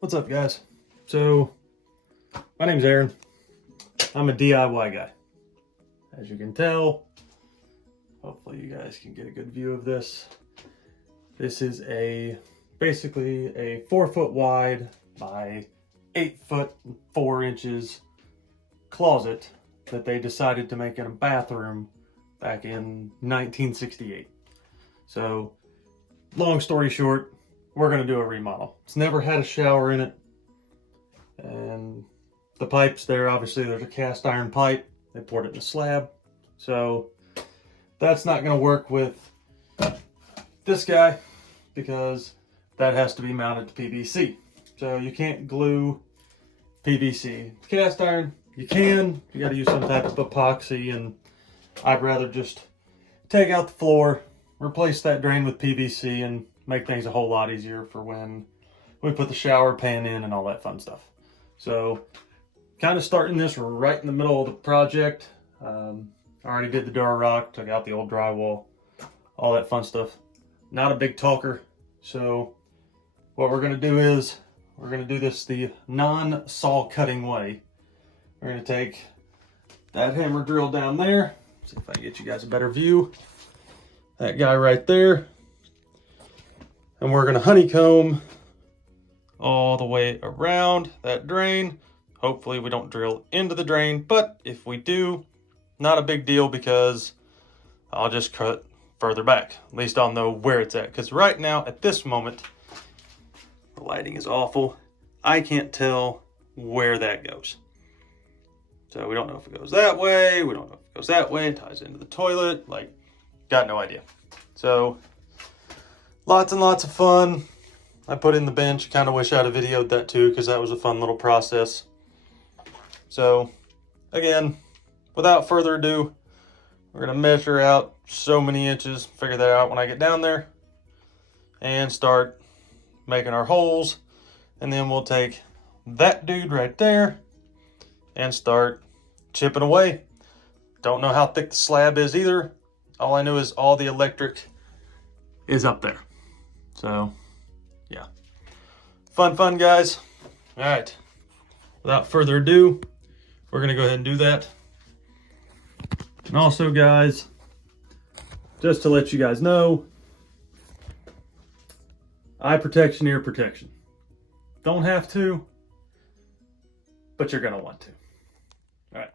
What's up, guys? So, my name's Aaron. I'm a DIY guy. As you can tell, hopefully you guys can get a good view of this. This is basically a 4-foot wide by 8 foot 4 inches closet that they decided to make in a bathroom back in 1968. So, long story short, we're going to do a remodel. It's never had a shower in it. And the pipes there, obviously there's a cast iron pipe. They poured it in a slab. So that's not going to work with this guy because that has to be mounted to PVC. So you can't glue PVC. Cast iron, you can. You got to use some type of epoxy, and I'd rather just take out the floor, replace that drain with PVC, and make things a whole lot easier for when we put the shower pan in and all that fun stuff. So kind of starting this right in the middle of the project. I already did the Durarock, took out the old drywall, all that fun stuff. Not a big talker. So what we're going to do is we're going to do this the non-saw cutting way. We're going to take that hammer drill down there. See if I can get you guys a better view. That guy right there. And we're going to honeycomb all the way around that drain. Hopefully we don't drill into the drain, but if we do, not a big deal because I'll just cut further back. At least I'll know where it's at, because right now at this moment, the lighting is awful. I can't tell where that goes. So we don't know if it goes that way, we don't know if it goes that way, it ties into the toilet, like, got no idea. So lots and lots of fun. I put in the bench. Kind of wish I'd have videoed that too, because that was a fun little process. So again, without further ado, we're going to measure out so many inches, figure that out when I get down there, and start making our holes. And then we'll take that dude right there and start chipping away. Don't know how thick the slab is either. All I know is all the electric is up there. So yeah, fun guys. All right, without further ado, we're gonna go ahead and do that. And also, guys, just to let you guys know, eye protection, ear protection. Don't have to, but you're gonna want to. All right.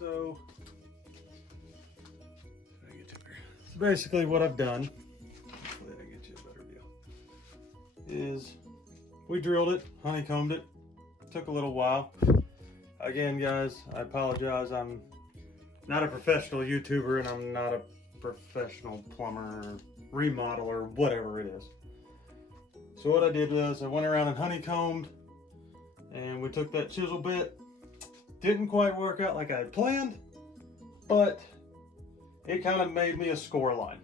So basically what I've done, hopefully I get you a better view, is we drilled it, honeycombed it. Took a little while. Again, guys, I apologize. I'm not a professional YouTuber, and I'm not a professional plumber, remodeler, whatever it is. So what I did was I went around and honeycombed, and we took that chisel bit. Didn't quite work out like I had planned, but it kind of made me a score line.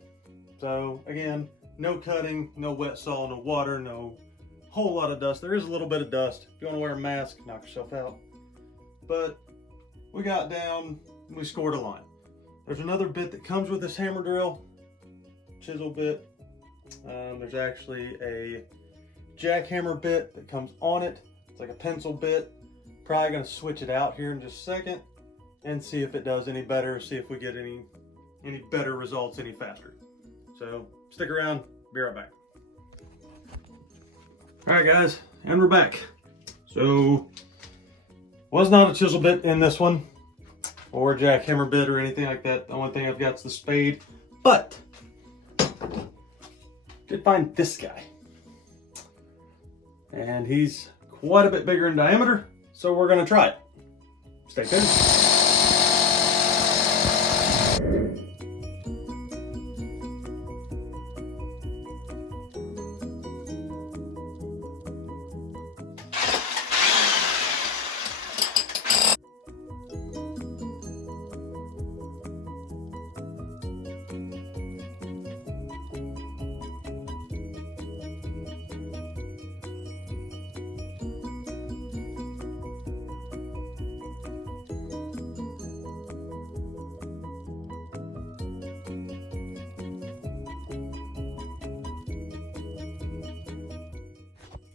So again, no cutting, no wet saw, no water, no whole lot of dust. There is a little bit of dust. If you want to wear a mask, knock yourself out. But we got down, we scored a line. There's another bit that comes with this hammer drill, chisel bit. There's actually a jackhammer bit that comes on it. It's like a pencil bit. Probably gonna switch it out here in just a second and see if it does any better, see if we get any better results any faster. So stick around, be right back. All right guys, and we're back. So, was not a chisel bit in this one, or a jackhammer bit or anything like that. The only thing I've got is the spade, but did find this guy. And he's quite a bit bigger in diameter, so we're gonna try it. Stay tuned.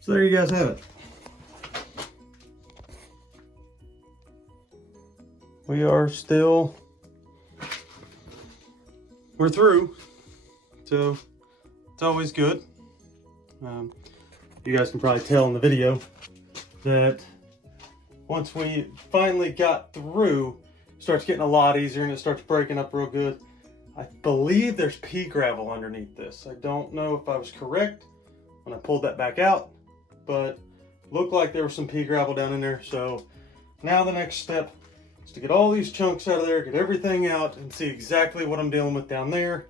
So there you guys have it. We're through, so it's always good. You guys can probably tell in the video that once we finally got through, it starts getting a lot easier and it starts breaking up real good. I believe there's pea gravel underneath this. I don't know if I was correct when I pulled that back out, but looked like there was some pea gravel down in there. So now the next step is to get all these chunks out of there, get everything out, and see exactly what I'm dealing with down there.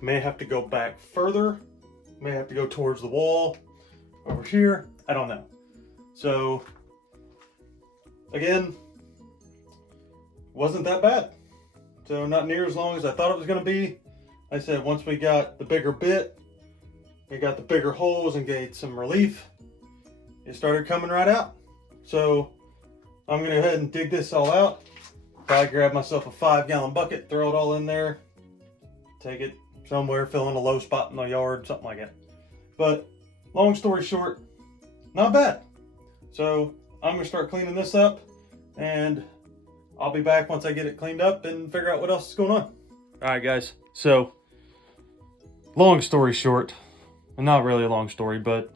May have to go back further, may have to go towards the wall over here, I don't know. So again, wasn't that bad. So not near as long as I thought it was going to be. Like I said, once we got the bigger bit, we got the bigger holes and gained some relief, it started coming right out. So I'm gonna go ahead and dig this all out. Probably grab myself a 5-gallon bucket, throw it all in there, take it somewhere, fill in a low spot in the yard, something like that. But long story short, not bad. So I'm gonna start cleaning this up, and I'll be back once I get it cleaned up and figure out what else is going on. All right guys, so long story short, not really a long story, but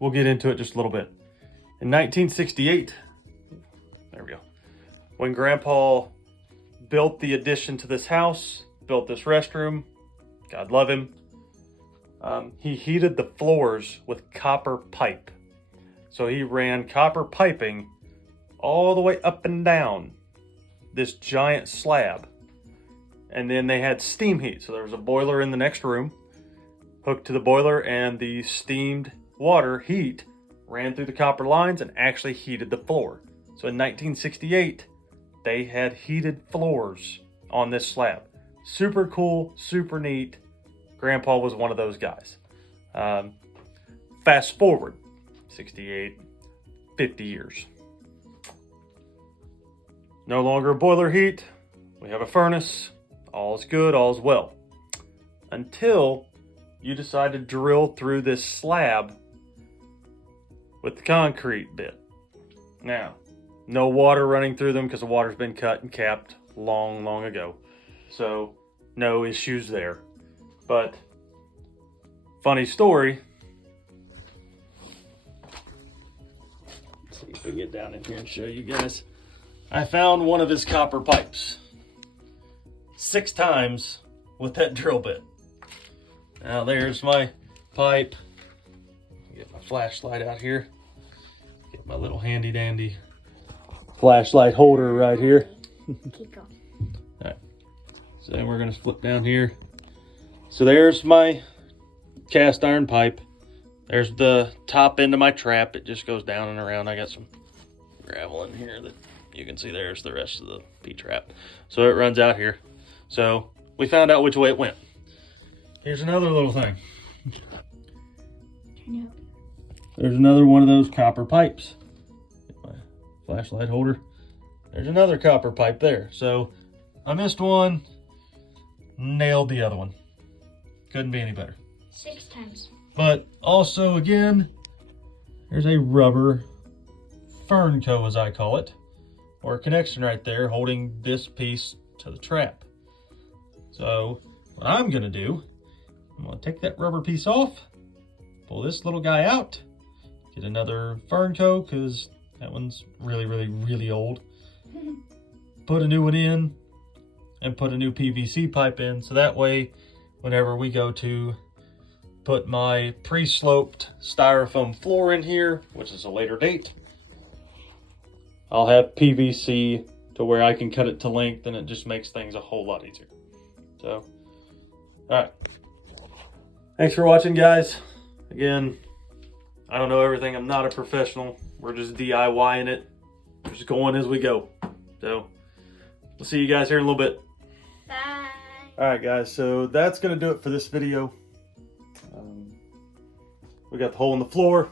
we'll get into it just a little bit. In 1968, there we go, when Grandpa built the addition to this house, built this restroom, God love him, he heated the floors with copper pipe. So he ran copper piping all the way up and down this giant slab. And then they had steam heat. So there was a boiler in the next room, hooked to the boiler, and the steamed water heat ran through the copper lines and actually heated the floor. So in 1968, they had heated floors on this slab. Super cool, super neat. Grandpa was one of those guys. Fast forward, 68, 50 years. No longer a boiler heat. We have a furnace. All's good, all's well. Until you decide to drill through this slab with the concrete bit. Now, no water running through them because the water's been cut and capped long, long ago. So, no issues there. But, funny story. Let's see if we can get down in here and show you guys. I found one of his copper pipes 6 times with that drill bit. Now there's my pipe. Get my flashlight out here. Get my little handy dandy flashlight holder right here. Keep going. All right. So then we're gonna flip down here. So there's my cast iron pipe. There's the top end of my trap. It just goes down and around. I got some gravel in here that you can see. There's the rest of the P-trap. So it runs out here. So we found out which way it went. Here's another little thing. There's another one of those copper pipes. Get my flashlight holder. There's another copper pipe there. So I missed one, nailed the other one. Couldn't be any better. 6 times. But also, again, there's a rubber fern toe, as I call it, or a connection right there holding this piece to the trap. So what I'm gonna do, I'm gonna take that rubber piece off, pull this little guy out, get another fern toe, because that one's really old. Put a new one in, and put a new PVC pipe in, so that way, whenever we go to put my pre-sloped styrofoam floor in here, which is a later date, I'll have PVC to where I can cut it to length, and it just makes things a whole lot easier. So, all right. Thanks for watching, guys. Again, I don't know everything. I'm not a professional. We're just DIYing it. We're just going as we go. So, we'll see you guys here in a little bit. Bye. All right, guys. So that's going to do it for this video. We got the hole in the floor,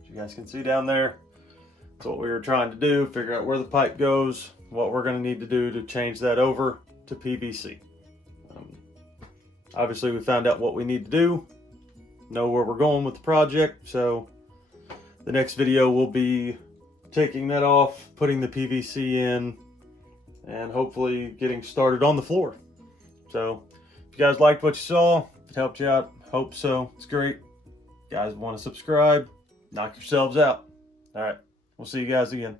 as you guys can see down there. That's what we were trying to do, figure out where the pipe goes, what we're going to need to do to change that over to PVC. Obviously, we found out what we need to do, know where we're going with the project, so the next video will be taking that off, putting the PVC in, and hopefully getting started on the floor. So, if you guys liked what you saw, if it helped you out, hope so. It's great. If you guys want to subscribe, knock yourselves out. All right, we'll see you guys again.